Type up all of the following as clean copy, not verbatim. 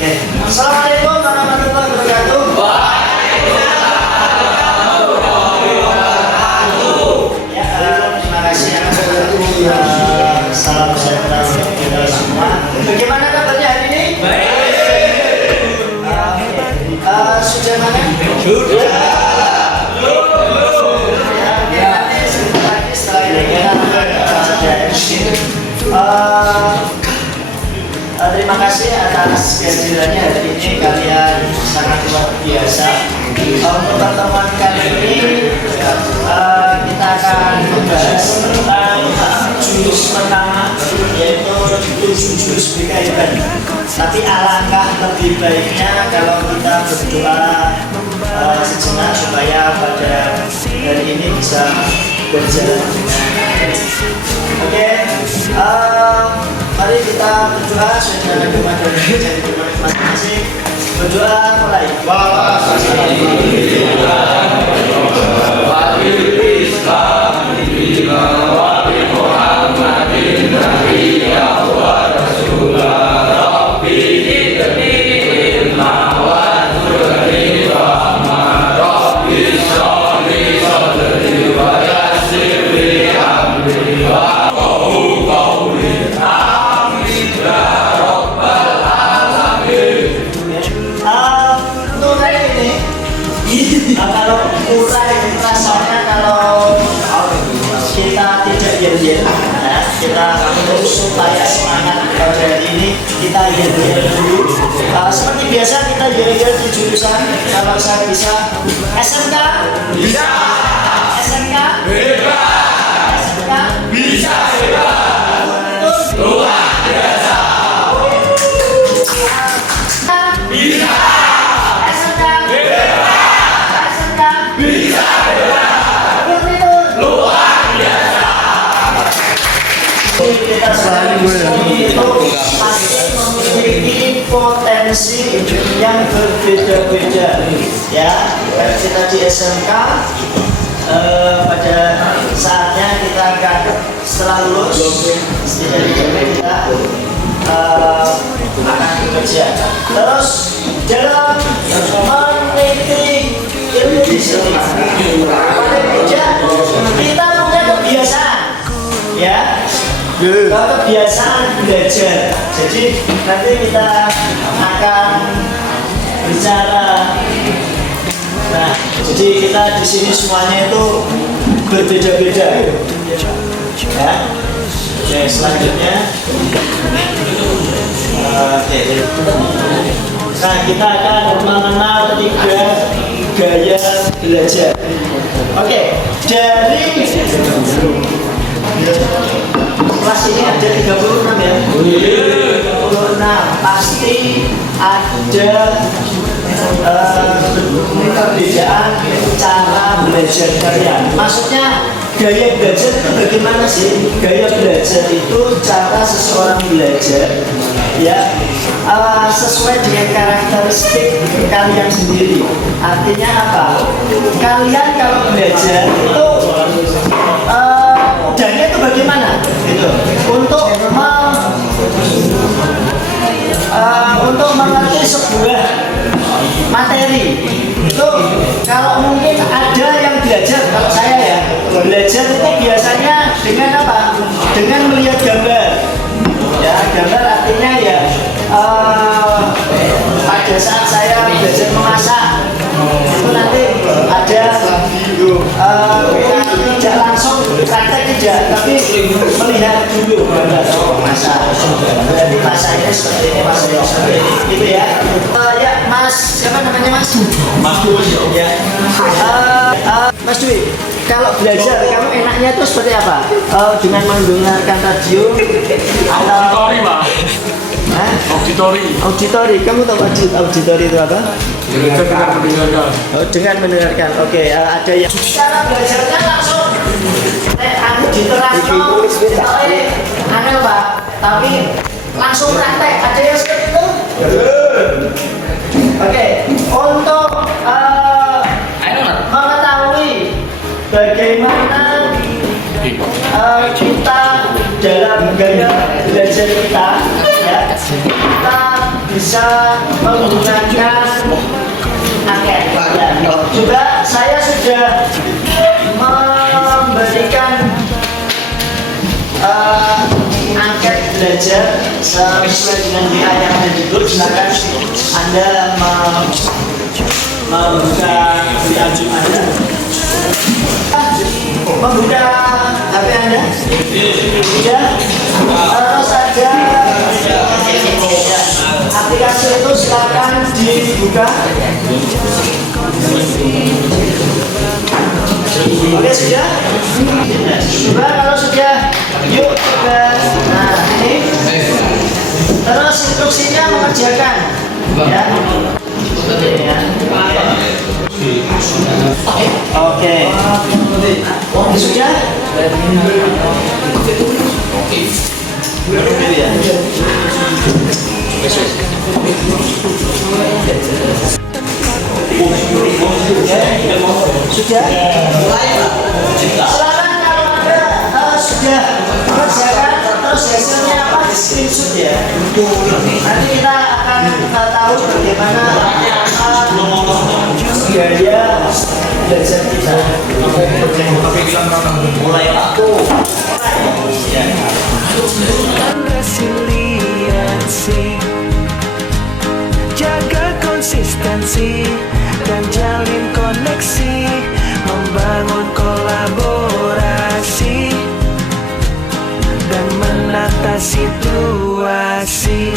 Oke. Assalamualaikum warahmatullahi wabarakatuh. Ya, terima kasih atas salam sejahtera untuk kita semua. Bagaimana kabarnya hari ini? Baik. Sudah makan? Sudah. Terima kasih atas kehadirannya hari ini, kalian sangat luar biasa. Untuk pertemuan kali ini kita akan membahas tentang jurus pertama, yaitu 7 jurus BKIBAN. Tapi alangkah lebih baiknya kalau kita berdoa sejenak supaya pada hari ini bisa berjalan dengan baik. Oke, mari kita berdoa secara kepada masing-masing. Berdoa mulai. Kalau mulai rasanya kalau kita tidak yel-yel, kita untuk supaya semangat pada hari ini kita yel-yel dulu. Seperti biasa kita yel-yel di jurusan. Kalau saya bisa SMK bisa, SMK hebat, SMK bisa hebat, luar biasa bisa. Kita selalu itu masih memiliki potensi yang berbeda-beda, ya. Kita di SMK pada saatnya kita akan setelah lulus setidaknya kita akan bekerja. Terus dalam meniti ilmu di sini kita punya kebiasaan, ya. Kebiasaan belajar. Jadi nanti kita akan bicara. Nah, jadi kita di sini semuanya itu berbeda-beda, ya. Oke, selanjutnya. Oke. Nah, kita akan mengenal 3 gaya belajar. Oke, dari kelas ini ada 36 ya? 36. Pasti ada perbedaan cara belajar kalian. Maksudnya gaya belajar itu bagaimana sih? Gaya belajar itu cara seseorang belajar, ya, sesuai dengan karakteristik kalian sendiri. Artinya apa? Kalian kalau belajar itu mudahnya itu bagaimana? Gitu. Untuk mengerti sebuah materi itu, kalau mungkin ada yang belajar, kalau saya ya belajar itu biasanya dengan apa? Dengan melihat gambar. Ya, gambar artinya ya pada saat saya belajar memasak itu nanti ada tidak langsung praktek tidak, tapi melihat dulu gambar memasak. Berarti masaknya seperti ini, masaknya seperti ini, gitu ya. Ya, Mas, siapa namanya Mas? Mas Dwi. Ya. Mas Dwi, kalau belajar kamu enaknya itu seperti apa? Dengan mendengarkan radio atau auditori, Pak? Auditori. Kamu tahu auditori itu apa? Dengan mendengarkan. Oh, dengan mendengarkan. Oke, ada yang cara belajarnya langsung aku diterangkan aneh Pak, tapi langsung praktek. Ada yang seperti itu? Oke, untuk mengetahui bagaimana kita dalam gaya belajar kita, ya, kita bisa menggunakan angket. Juga saya sudah memberikan angket belajar sesuai dengan WA yang ada di grup. Silakan Anda membuka WA Anda, membuka HP Anda. Sudah, terus ada aplikasi itu silakan dibuka. Oke, sudah? Coba kalau sudah, yuk coba. Nah, ini. Terus instruksinya mengerjakan. Ya. Oke. Sudah? Sudah? Silakan kalau Anda sudah mengerjakan terus hasilnya apa, screenshot ya. Nanti kita akan tahu bagaimana biaya belajar kita. Mulai aku. Resiliensi, jaga konsistensi dan jalin koneksi, membangun kolaborasi dan menata situasi.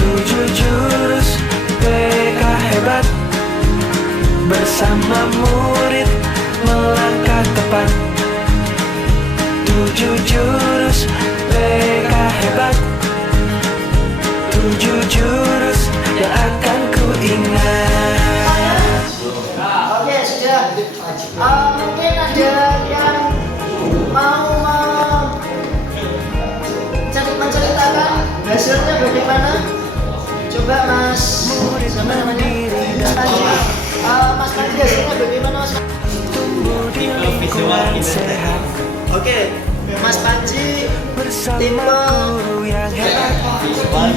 7 jurus PK hebat, bersama murid melangkah tepat. 7 jurus PK hebat, 7 jurus yang akan ku ingat. Oke, sudah. Mungkin ada yang mau menceritakan hasilnya bagaimana? Coba Mas, siapa namanya? Mas Panji. Mas Panji hasilnya bagaimana Mas? Tumbuh di lingkungan sehat, Oke, Mas Panji tipe guru yang hebat,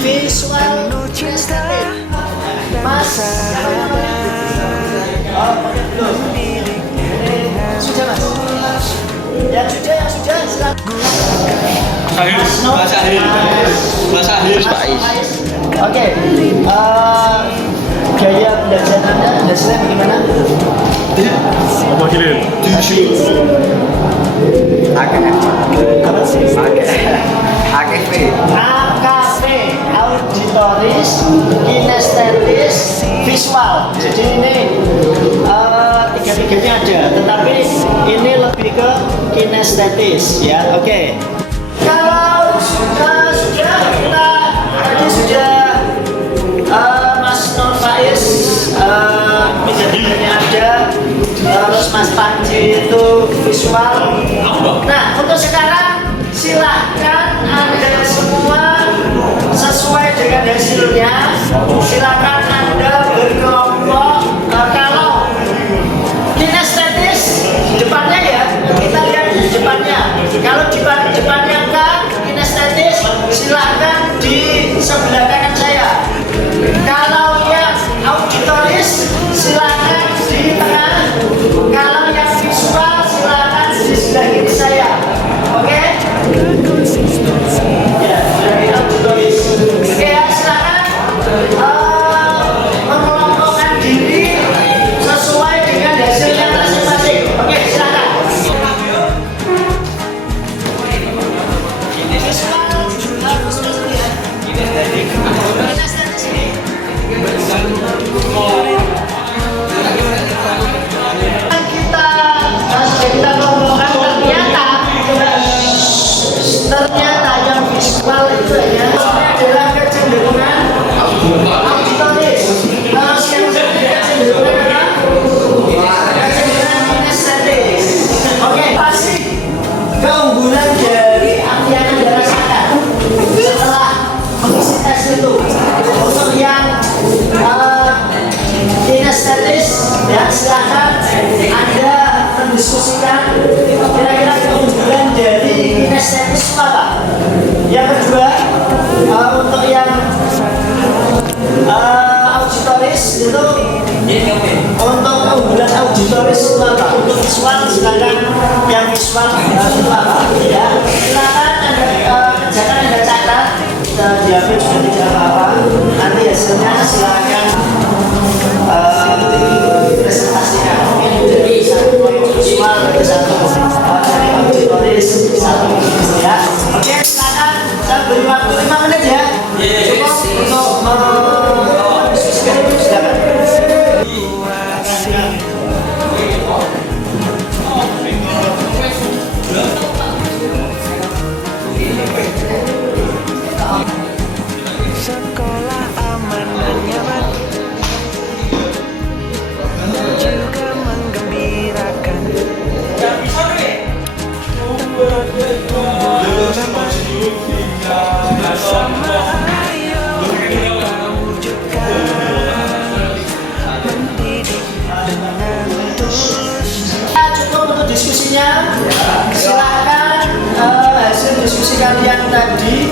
visual penuh cinta estetik. dan Mas, siapa namanya? Oh, pakai belum? Sudah Mas. Yang sudah silakan. Mas Ahir. Mas Ahir. Faiz. Oke. Gaya belajar Anda hasilnya bagaimana? Apa kirim? AKV, auditoris, kinestetis, visual. Jadi ini tiga-tiganya ada, tetapi ini lebih ke kinestetis ya. Oke. Kalau sudah kita tadi sudah Mas Nur Faiz tiga-tiganya ada, terus Mas Panji itu visual. Nah, untuk sekarang silakan Anda semua sesuai dengan hasilnya. Silakan Anda berkelompok. Kalau kinestetis depannya ya, kita lihat di depannya. Kalau di depannya enggak kinestetis, silakan di sebelah kanan saya. Kalau yang auditoris, silakan di tengah. Kalau yang visual, silakan di sebelah kiri saya. Oke? Ya, dari auditoris. Oke ya, silakan mengelompokkan diri sesuai dengan hasilnya masing-masing. Oke, silakan. Visual, bagus ya. Auditoris itu untuk keunggulan auditoris itu apa? Untuk visual silakan yang visual itu apa? Ya, silakan jangan ada catat, diambil juga tidak apa-apa. Nanti hasilnya silakan presentasikan. Jadi satu visual dari satu dari auditoris satu ya. Oke, silakan saya beri waktu 5 menit ya. Cukup untuk silakan. Sekolah aman dan nyaman, juga menggembirakan. Bersama ayo kita wujudkan, mendidik dengan tulus. Cukup untuk diskusinya. Silakan hasil diskusi kalian tadi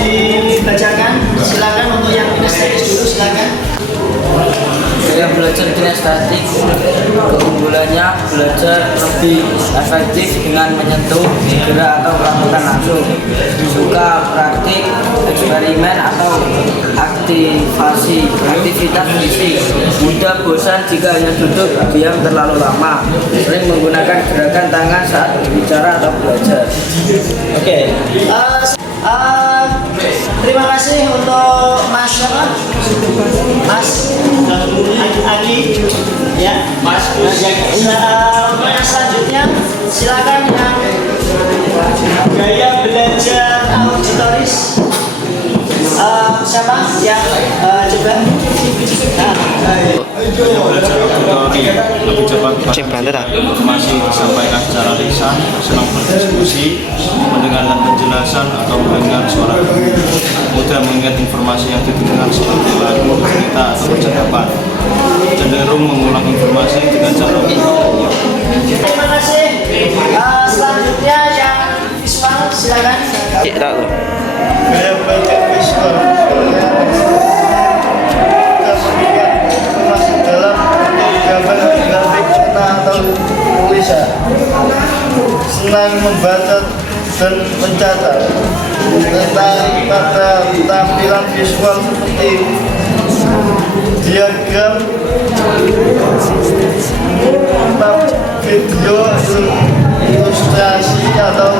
dibacakan. Silakan untuk yang kinestetik dulu, silakan. Saya belajar kinestetik, keunggulannya belajar lebih efektif dengan menyentuh, gerak atau melakukan langsung. Suka praktik, eksperimen atau aktivitas fisik. Mudah bosan jika hanya duduk diam terlalu lama. Sering menggunakan gerakan tangan saat berbicara atau belajar. Oke. Terima kasih untuk Mas siapa? Mas Agi. Ya, Mas. Untuk yang selanjutnya silakan yang gaya belajar auditoris. Siapa yang coba? Belajar auditory lebih cepat informasi disampaikan secara lisan, senang berdiskusi, mendengarkan penjelasan atau mendengar suara, mudah mengingat informasi yang didengar seperti lagu, cerita atau percakapan, cenderung mengulang informasi dengan cara Terima kasih. Selanjutnya yang visual silakan. Gaya belajar visual kita memberikan informasi dalam bentuk gambar, grafik, peta atau tulisan. Senang membaca dan mencatat. Tertarik pada tampilan visual seperti diagram, video, ilustrasi atau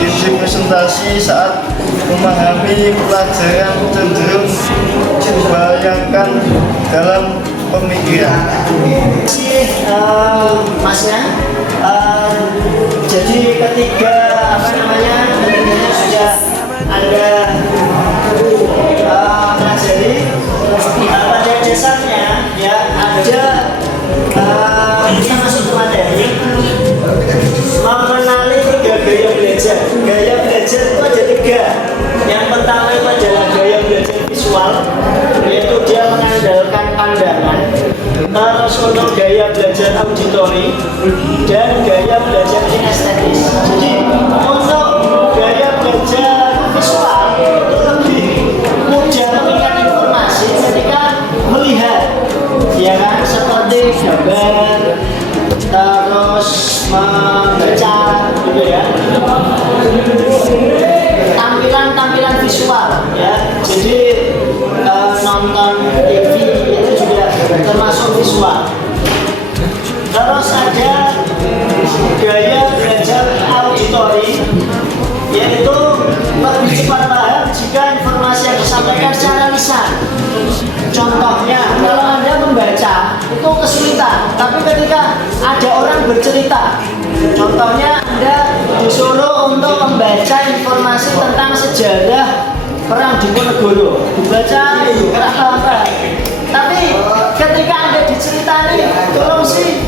ide presentasi saat memahami pelajaran cenderung dibayangkan dalam pemikiran. Masnya, jadi ketika ketiganya sudah Anda pelajari pada dasarnya ya ada kita masuk ke materi mengenali 3 gaya belajar. Gaya belajar itu ada 3. Yang pertama itu adalah gaya belajar visual, yaitu dia mengandalkan pandangan. Terus untuk gaya belajar auditori dan gaya belajar kinestetis. Jadi untuk gaya belajar visual itu lebih mudah mengingat informasi ketika melihat, ya kan, seperti gambar, terus membaca, gitu ya. Tampilan visual, ya. Jadi nonton TV itu juga termasuk visual. Terus ada gaya belajar auditori, yaitu lebih cepat paham jika informasi yang disampaikan secara lisan. Contohnya, kalau Anda membaca itu kesulitan, tapi ketika ada orang bercerita, contohnya Anda disuruh untuk membaca informasi tentang sejarah Perang Diponegoro, dibaca apa-apa. Tapi ketika Anda diceritani, tolong sih,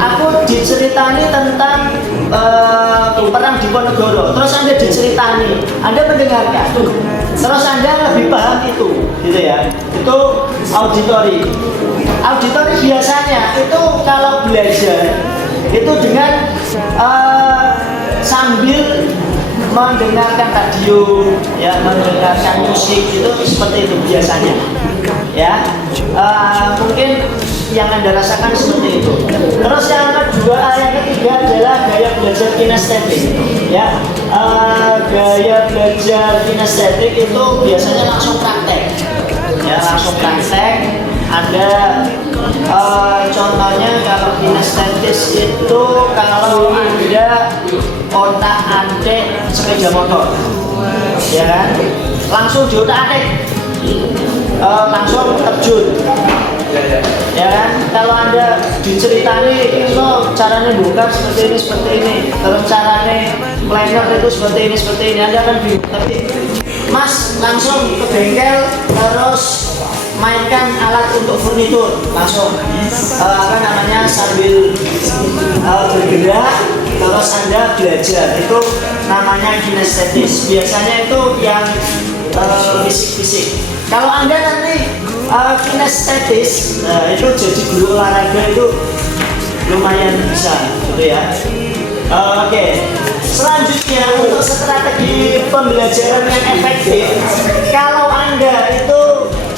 aku diceritani tentang Perang Diponegoro, terus Anda diceritani, Anda mendengarkan, terus Anda lebih paham itu, gitu ya. Itu auditori. Auditori biasanya itu kalau belajar itu dengan sambil mendengarkan radio, ya, mendengarkan musik itu seperti itu biasanya, ya. Mungkin yang Anda rasakan seperti itu. Terus yang kedua, yang ketiga adalah gaya belajar kinestetik, ya. Gaya belajar kinestetik itu biasanya langsung praktek, ya, langsung praktek. Ada contohnya kalau kinestetis itu kalau Anda otak-atik sepeda motor, ya kan, langsung diotak-atik, langsung terjun, ya kan. Kalau Anda diceritani itu caranya buka seperti ini, terus caranya planner itu seperti ini, Anda akan bingung. Tapi Mas langsung ke bengkel terus mainkan alat untuk furnitur, langsung sambil bergerak terus Anda belajar, itu namanya kinestetis. Biasanya itu yang fisik-fisik. Kalau Anda nanti kinestetis, itu jadi guru olahraga itu lumayan bisa, gitu ya. Oke. Selanjutnya untuk strategi pembelajaran yang efektif, kalau Anda itu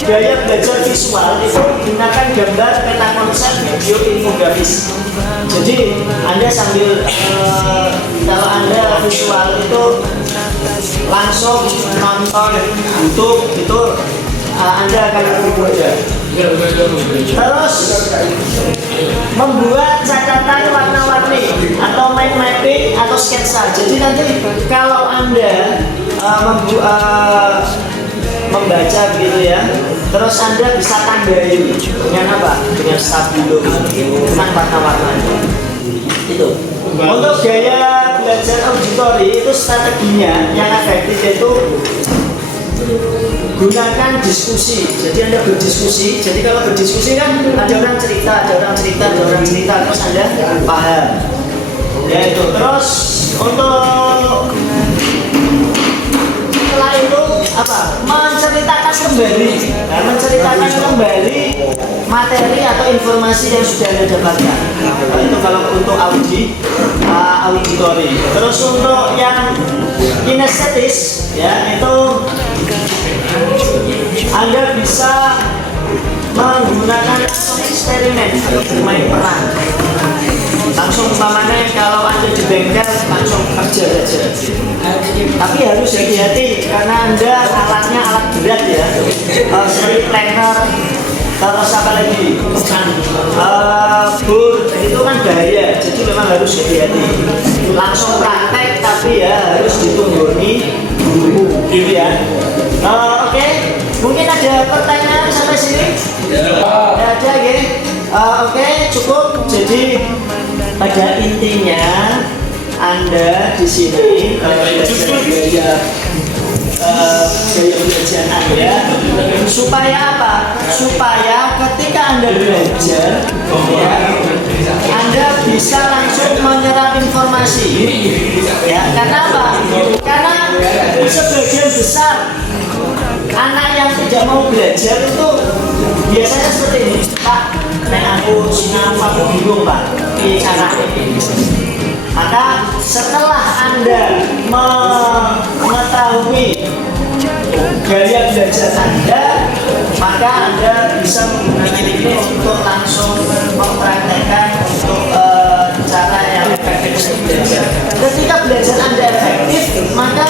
gaya belajar visual itu gunakan gambar, peta konsep, video, infografis. Jadi Anda sambil kalau Anda visual itu langsung nonton YouTube itu Anda akan lebih mudah. Terus membuat catatan warna-warni atau mind mapping atau sketsa. Jadi nanti kalau Anda membaca gitu ya, terus Anda bisa tandai dengan apa? Dengan stabilo, dengan warna-warna itu. Untuk gaya belajar auditori itu strateginya yang efektif itu gunakan diskusi. Jadi Anda berdiskusi. Jadi kalau berdiskusi kan ada orang cerita, terus Anda paham. Ya itu. Terus untuk setelah itu apa? Menceritakan kembali materi atau informasi yang sudah Anda dapatkan. Itu kalau untuk auditori. Terus untuk yang kinestetis, ya itu Anda bisa menggunakan eksperimen atau bermain peran. Langsung umpamanya kalau Anda di bengkel langsung kerja saja. Tapi harus hati-hati karena Anda alatnya alat berat ya, seperti planner, terus apa lagi, bur itu kan bahaya. Jadi memang harus hati-hati. Langsung praktek tapi ya harus ditunggoni guru, gitu ya. Oke, mungkin ada pertanyaan sampai sini? Ada ya? Oke, cukup. Jadi pada intinya Anda di sini gaya belajar Anda supaya apa? Supaya ketika Anda belajar, ya, Anda bisa langsung menyerap informasi. Ya, karena apa? Karena sebagian besar anak yang tidak mau belajar itu biasanya seperti ini, Pak. Aku sinau, aku bingung Pak, ini cara ini. Maka setelah Anda mengetahui gaya belajar Anda, maka Anda bisa menggunakan ini untuk langsung mempraktekkan untuk cara yang efektif belajar. Ketika belajar Anda efektif, maka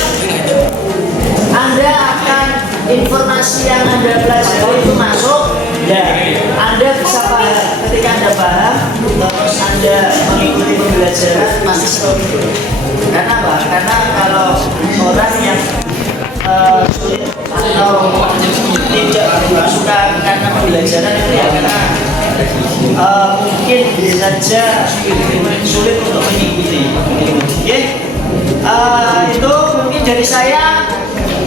Anda akan informasi yang Anda pelajari itu masuk. Ya, Anda bisa paham. Ketika Anda paham, terus Anda mengikuti pembelajaran pasti seperti itu. Karena apa? Karena kalau orang yang sulit atau tidak suka karena pembelajaran itu ya karena mungkin bisa saja sulit untuk mengikuti. Oke, itu mungkin dari saya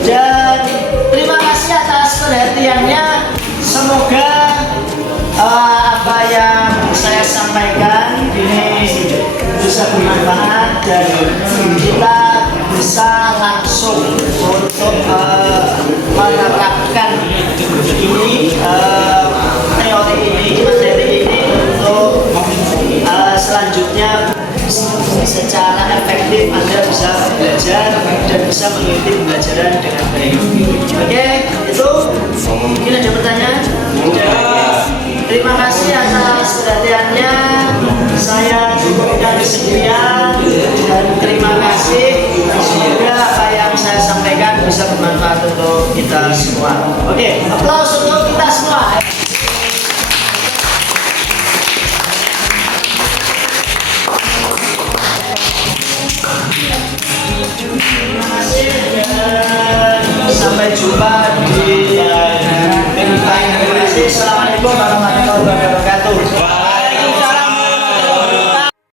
dan terima kasih atas perhatiannya. Semoga apa yang saya sampaikan ini bisa bermanfaat dan kita bisa langsung untuk menerapkan ini teori ini, materi ini untuk selanjutnya secara efektif kreatif Anda bisa belajar dan bisa mengikuti pembelajaran dengan baik. Oke, itu mungkin ada pertanyaan? Terima kasih atas perhatiannya. Saya cukupkan sekian dan terima kasih. Semoga apa yang saya sampaikan bisa bermanfaat untuk kita semua. Oke, aplaus untuk kita semua. Terima kasih dan sampai jumpa di minggu lain. Terima kasih. Assalamualaikum warahmatullahi wabarakatuh.